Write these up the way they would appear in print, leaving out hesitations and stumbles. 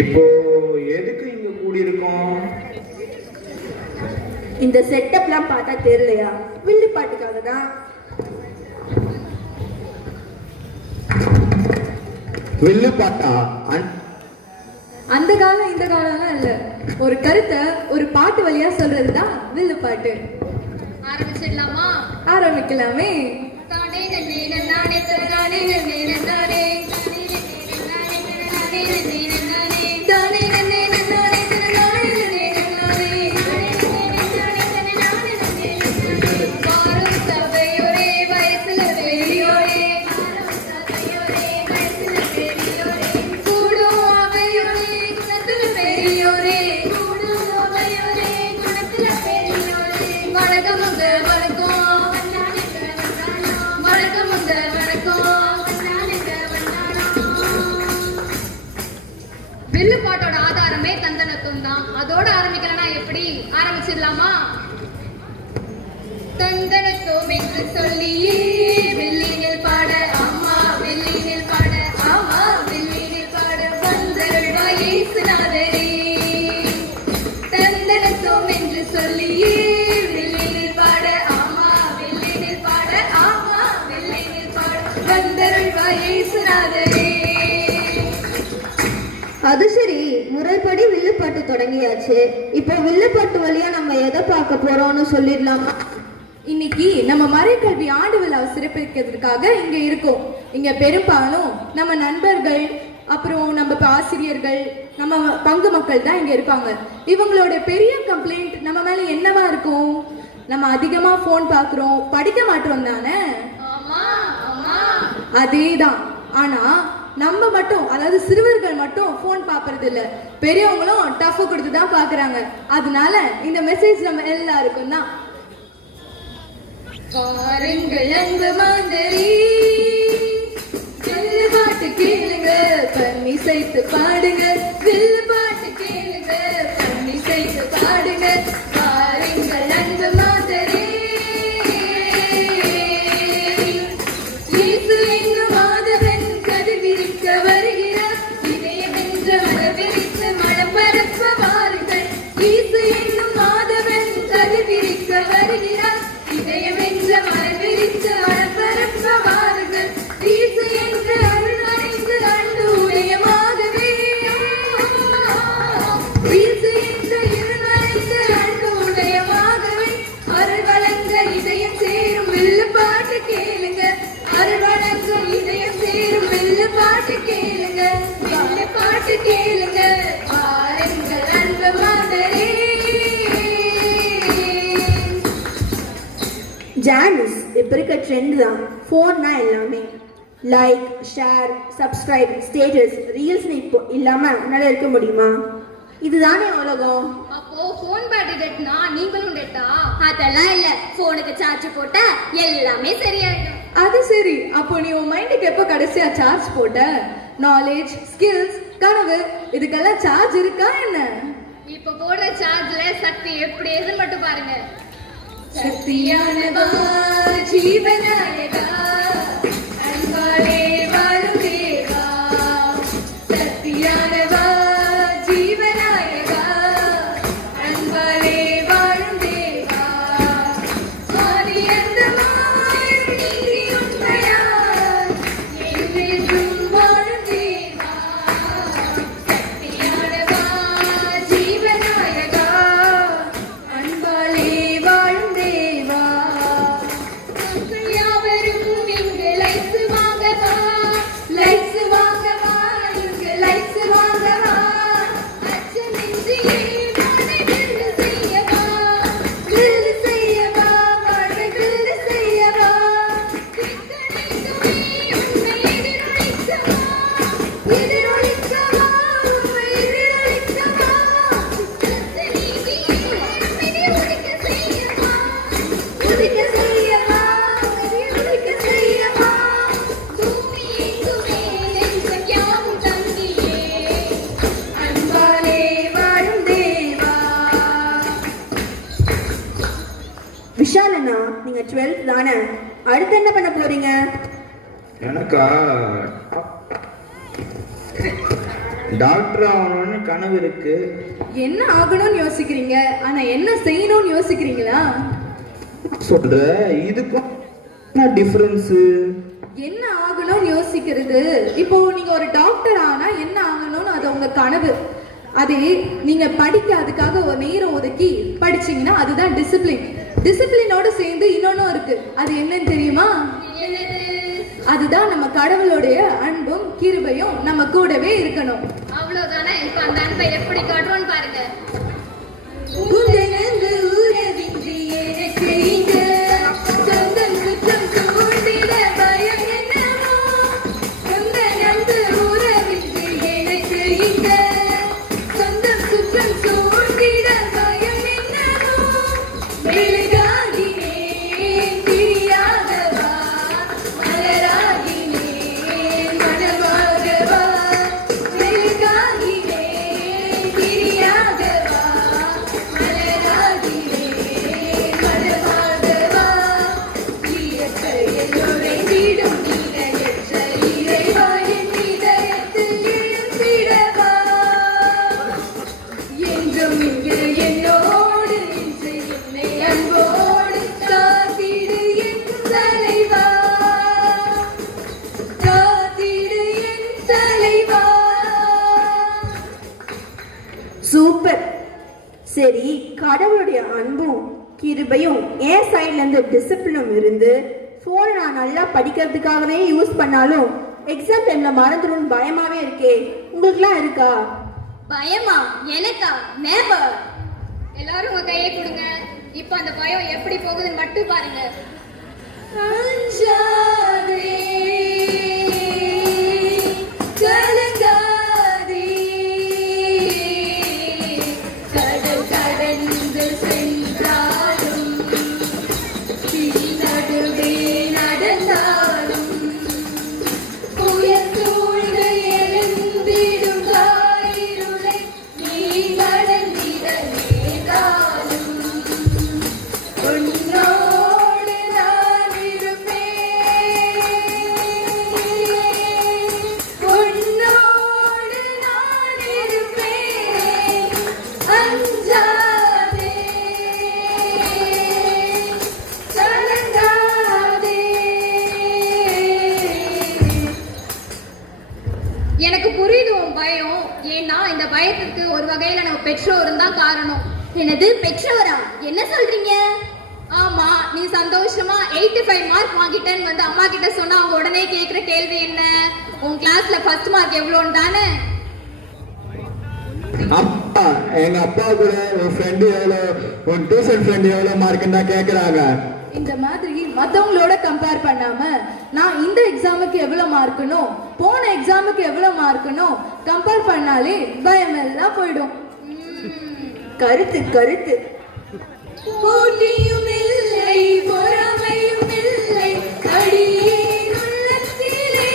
இப்போ எதுக்கு இங்க கூடியிருக்கோம்? இந்த செட்டப்லாம் பார்த்தா தெரியலையா? வில்லு பாட்டுக்காக தான். வில்லு பாட்டா? அந்த காலம் இந்த காலம்லாம் இல்ல, ஒரு கருத்தை ஒரு பாட்டு வழியா சொல்றதுதான் வில்லு பாட்டு. ஆரம்பிச்சிடலாமா? ஆரம்பிக்கலாமே. வில்லு பாட்டோட ஆதாரமே தந்தனத்துவம் தான். அதோட ஆரம்பிக்கலனா எப்படி? ஆரம்பிச்சிடலாமா? தந்தனத்துவம் என்று சொல்லியே வில்லினில் பாட, அம்மா வில்லினில் பாட, ஆமா வில்லினில் பாட வந்தருள்வாய் இயேசுநாதரே. தந்தனத்துவம் என்று சொல்லியே வில்லினில் பாட, ஆமா வில்லினில் பாட, ஆமா வில்லினில் பாட வந்தருள்வாய் இயேசுநாதரே. அது சரி, முறைப்படி வில்லுப்பாட்டு தொடங்கியாச்சு. இப்போ வில்லுப்பாட்டு வழியா நம்ம எதை பார்க்க போறோம்னு சொல்லிடலாமா? இன்னைக்கு நம்ம மறைக்கல்வி ஆண்டு விழாவை சிறப்பிக்கிறதுக்காக இங்க இருக்கோம். இங்க பெரும்பாலும் நம்ம நண்பர்கள், அப்புறம் நம்ம ஆசிரியர்கள், நம்ம பங்கு மக்கள் தான் இங்க இருப்பாங்க. இவங்களோட பெரிய கம்ப்ளைண்ட் நம்ம மேல என்னவா இருக்கும்? நம்ம அதிகமா போன் பாக்குறோம், படிக்க மாட்டோம் தானே? அதேதான். ஆனா நம்ம மட்டும், அதாவது சிறுவர்கள் மட்டும் போன் பாக்குறது இல்ல, பெரியவங்களும் டஃப் கொடுத்து தான் பாக்குறாங்க. அதனால இந்த மெசேஜ் நம்ம எல்லாருக்கும் தான். பாருங்கள் அன்பு மாந்தரி, வில்லு பாட்டு கேளுங்க, பண்ணி சேர்த்து பாடுங்க. வில்லு பாட்டு கேளுங்க, பண்ணி சேர்த்து பாடுங்க. பாருங்கள் அன்பு மாந்தரி, இயேசு என்னும் மாதவன் கதிர் விரிக்க வருகிறார். இதயம் என்ற மலர் விரித்து மனம் பரப்ப வாருங்கள். இயேசு என்னும் மாதவன் கதிர் விரிக்க வருகிறார். இதயம் என்ற மலர் விரித்து மனம் பரப்ப வாருங்கள். இயேசு என்ற அருள் அடைந்து அன்பு உதயமாகவே. இயேசு என்ற இருள் அடைந்து அன்பு உதயமாகவே. அருள் வழங்க இதயம் சேரும் வில்லு பாட்டு கேளுங்க. அருள் வழங்க இதயம் சேரும் வில்லு பாட்டு கேளுங்க. வில்லு பாட்டு கேளுங்க. பாருங்கள் அன்பு மாதரே. ஜானிஸ் இப்ப இருக்க ட்ரெண்ட் தான். போன் தான் எல்லாமே. Like, share, subscribe, status, reels இப்போ இல்லாம உன்னால இருக்க முடியுமா? இதுதானே உலகம். அப்போ போன் பேட்டரி டெட்னா நீங்களும் டெட்டா? அதெல்லாம் இல்ல, போனுக்கு சார்ஜ் போட்டா எல்லாமே சரியாயிடும். அது சரி, அப்போ நீ உன் மைண்டுக்கு எப்போ கடைசியா சார்ஜ் போட்ட? நாலேஜ், ஸ்கில்ஸ், கனவு, இதுக்கெல்லாம் சார்ஜ் இருக்கா என்ன? இப்ப போடுற சார்ஜ்ல சக்தி எப்படி எது மட்டும் பாருங்க. சக்தியானவா, ஜீவனாயகா, அன்பாலே வாழும் தேவா. சக்தியானவா, ஜீவனாயகா, அன்பாலே வாழும் தேவா. ஆதியந்தமாய் நீதி உண்மையாய் என்றென்றும் வாழும் தேவா. சக்தியானவா, ஜீவனாயகா, அன்பாலே வாழும் தேவா. யாவரும் இங்கு லைக்ஸ் வாங்கவா, லைக்ஸ் வாங்கவா, இங்கு லைக்ஸ் வாங்கவா. அச்சமின்றியே வாழை வில்லு செய்யவா, வில்லு செய்யவா, வாழை வில்லு செய்யவா. திக்கனைக்குமே உன்னை எதிரொலிக்கவா, எதிரொலிக்கவா, உன்னை எதிரொலிக்கவா. சத்து நீதியே நம்மை ஒழிக்க செய்யவா, ஒழிக்க செய்யவா, ஒழிக்க செய்யவா. பூமி எங்குமே நெஞ்சம் யாவும் தங்கியே, அன்பாலே வாழும் தேவா. விஷால் அண்ணா, நீங்க 12th தானே? அடுத்து என்ன பண்ண போறீங்க? எனக்கா? டாக்டர் ஆகணும்னு கனவு இருக்கு. என்ன ஆகணும்னு யோசிக்கிறீங்க, ஆனா என்ன செய்யணும்னு யோசிக்கிறீங்களா? சொல்ற இதுக்கும் என்ன டிஃபரன்ஸ்? என்ன ஆகணும்னு யோசிக்கிறது, இப்போ நீங்க ஒரு டாக்டர் ஆனா என்ன ஆகணும்னு அது உங்க கனவு. அதே நீங்க படிக்க அதுக்காக ஒரு நேரம் ஒதுக்கி படிச்சீங்கன்னா அதுதான் டிசிப்ளின். டிசிப்ளினோட சேர்ந்து இன்னொன்னும் இருக்கு, அது என்னன்னு தெரியுமா? அதுதான் நம்ம கடவுளுடைய அன்பும் கிருபையும் நம்ம கூடவே இருக்கணும். அவ்வளவுதானே. இப்ப அந்த அன்பை எப்படி காட்டுறோம்னு பாருங்க. உந்தனது உறவின்றி எனக்கு இங்க சொந்தம் சுற்றம் சூழ்ந்திட பயம் என்னவோ. உந்தனது உறவின்றி எனக்கு இங்க சொந்தம் சுற்றம் சூழ்ந்திட பயம் என்னவோ. மெழுகாகினேன் திரியாகவா, மலராகினேன் மனமாகவா. மெழுகாகினேன் திரியாகவா, மலராகினேன் மனமாகவா. இயற்கையில் நுழைந்திடும் நீரையற்ற இறைவா, என் இதயத்தில் எழுந்திடவா. என்றும் இங்கு என்னோடு நின்று என்னை அன்போடு காத்திடு என் தலைவா, காத்திடு என் தலைவா. சூப்பர். சரி, கடவுளுடைய அன்பும் கிருபையும் என் சைட்ல இருந்து டிசிப்ளினும் இருந்து போனை நான் நல்லா படிக்கிறதுக்காகவே யூஸ் பண்ணாலும் எக்ஸாம் டைம்ல மறந்துடும் பயமாவே இருக்கே, உங்களுக்குலாம் இருக்கா? பயமா? எனக்கா? நெவர். எல்லாரும் உங்க கையை கொடுங்க. இப்ப அந்த பயம் எப்படி போகுதுன்னு மட்டும் பாருங்க. அஞ்சாதே, கலங்காதே, கடல் கடந்து சென்றாலும் தீ நடுவே நடந்தாலும் புயல் சூழ்ந்து எழுந்திடும் காரிருளை நீ கடந்திட நேர்ந்தாலும் உன்னோடு நான் இருப்பேன், உன்னோடு நான் இருப்பேன். அஞ்சாதே, கலங்காதே. எனக்கு புரியுது உன் பயம். ஏன்னா இந்த பயத்துக்கு ஒரு வகையில நம்ம பெற்றோரும் தான் காரணம். எனது பெற்றோரா? என்ன சொல்றீங்க? ஆமா, நீ சந்தோஷமா 85 மார்க் வாங்கிட்டேன்னு வந்து அம்மா கிட்ட சொன்னா அவங்க உடனே கேக்குற கேள்வி என்ன? உன் கிளாஸ்ல ஃபர்ஸ்ட் மார்க் எவ்வளோன்னு தானே? அப்பா, எங்க அப்பா கூட உன் ஃப்ரெண்டு எவ்வளோ, உன் டியூஷன் ஃப்ரெண்டு எவ்வளோ மார்க்குன்னு தான் கேட்குறாங்க. இந்த மாதிரி மத்தவங்களோட கம்பேர் பண்ணாம நான் இந்த எக்ஸாமுக்கு எவ்வளவு மார்க்கணும், போன எக்ஸாமுக்கு எவ்வளவு மார்க்கணும் கம்பேர் பண்ணாலே பயம் எல்லாம் போயிடும். கருத்து கருத்து. போட்டியும் இல்லை, பொறாமையும் இல்லை, அடியேன் உள்ளத்திலே.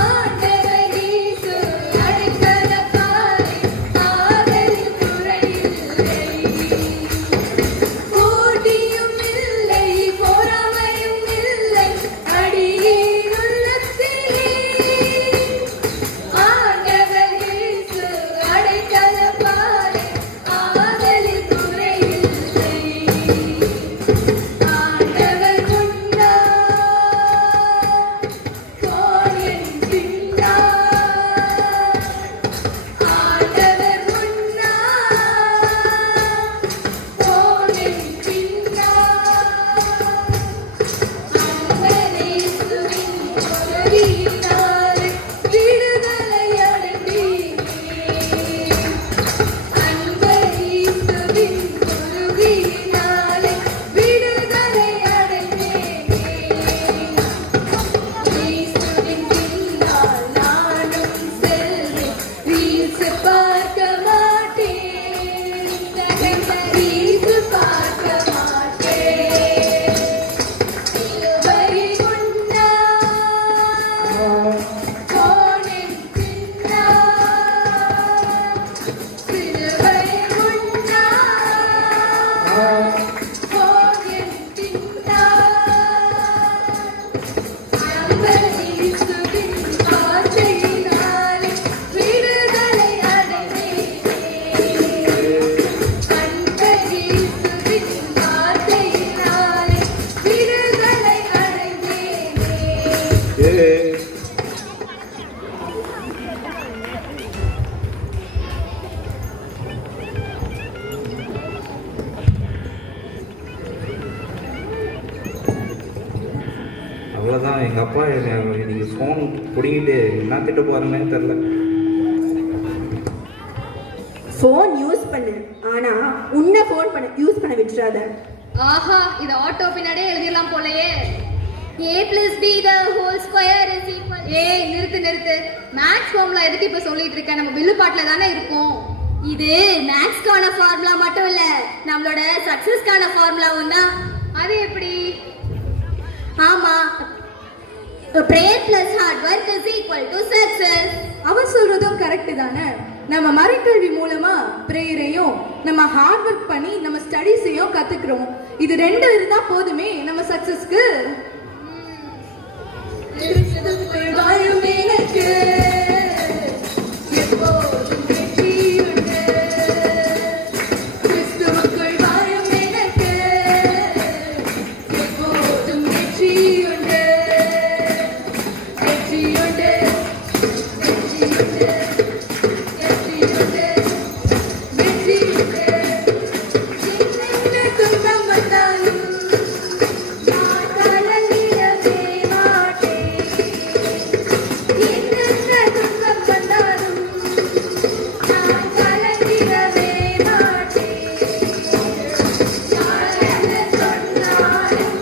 ஆண்டவர் இயேசு அடைக்கலப்பாறை, ஆதலின் குறையில்லை. போட்டியும் இல்லை, பொறாமையும் இல்லை, அடியேன் உள்ளத்திலே. ஆண்டவர் இயேசு அடைக்கலப்பாறை, ஆதலின் குறையில்லை. ஆனால் எங்கள் அப்பா இன்னைக்கு ஃபோன் பிடிங்கிட்டு என்ன திட்ட போகிறேன்னே தெரில. ஃபோன் யூஸ் பண்ணு, ஆனா உன்னை ஃபோன் பண்ண யூஸ் பண்ண விட்டுறாத. ஆஹா, இது ஆட்டோ பின்னாடியே எழுதிடலாம் போலயே. a plus b the whole square is equal. ஏய் நிறுத்து. மேக்ஸ் ஃபார்முலா எதுக்கு இப்ப சொல்லிட்டு இருக்க? நம்ம வில்லு பாட்டுல தானே இருக்கோம். இது மேக்ஸ்க்கான ஃபார்முலா மட்டும் இல்ல, நம்மளோட சக்சஸ்க்கான ஃபார்முலாவும் தான். அது எப்படி? ஆமா, prayer plus hard work is equal to success. அவன் சொல்றதும் கரெக்ட் தானே. நம்ம மறைக்கல்வி மூலமா பிரேயரையும் நம்ம ஹார்ட் ஒர்க் பண்ணி நம்ம ஸ்டடீஸையும் கத்துக்கிறோம். இது ரெண்டு இருந்தா போதுமே நம்ம சக்சஸ்க்கு. வாழும் எனக்கு எப்போதும் வெற்றியுண்டு. கிறிஸ்துவுக்குள் வாழும் எனக்கு எப்போதும் வெற்றியுண்டு. வெற்றியுண்டு, வெற்றியுண்டு, வெற்றியுண்டு, வெற்றியுண்டு. என்னென்ன துன்பம் வந்தாலும் நான் கலங்கிடவே மாட்டேன். என்னென்ன துன்பம் வந்தாலும் நான் கலங்கிடவே மாட்டேன். யார் என்ன சொன்னாலும்,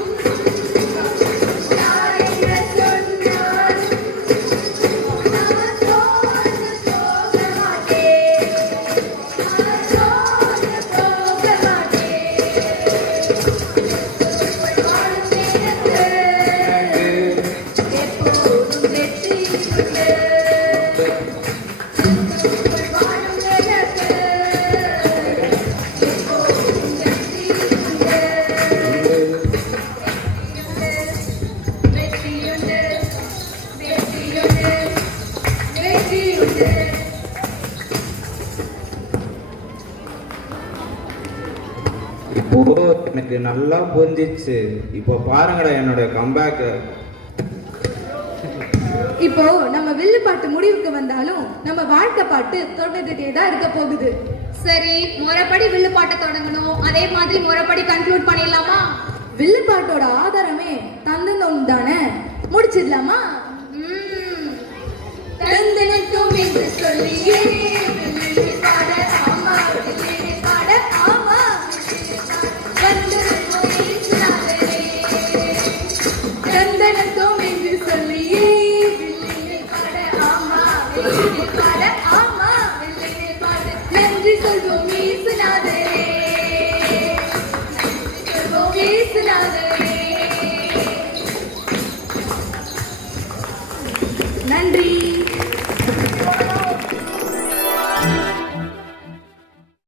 யார் என்ன சொன்னாலும் நான் தோற்று போக மாட்டேன். நான் தோற்று போக மாட்டேன். வாழும் எனக்கு எப்போதும் வெற்றியுண்டு. வாழும் எனக்கு எப்போதும் வெற்றியுண்டு. வெற்றியுண்டு, வெற்றியுண்டு, வெற்றியுண்டு. இப்போ எனக்கு நல்லா புரிஞ்சிச்சு. இப்போ பாருங்கடா என்னோட கம்பேக். இப்போ நம்ம வில்லு பாட்டு முடிவுக்கு வந்தாலும் நம்ம வாழ்க்கை பாட்டு தொடர்ந்துட்டே தான் இருக்க போகுது. சரி, முறைப்படி வில்லு பாட்டை தொடங்கணும், அதே மாதிரி முறைப்படி கன்க்ளூட் பண்ணிடலாமா? வில்லு பாட்டோட ஆதாரமே தந்தனோம் தானே, முடிச்சிடலாமா? தந்தனக்கும் என்று சொல்லியே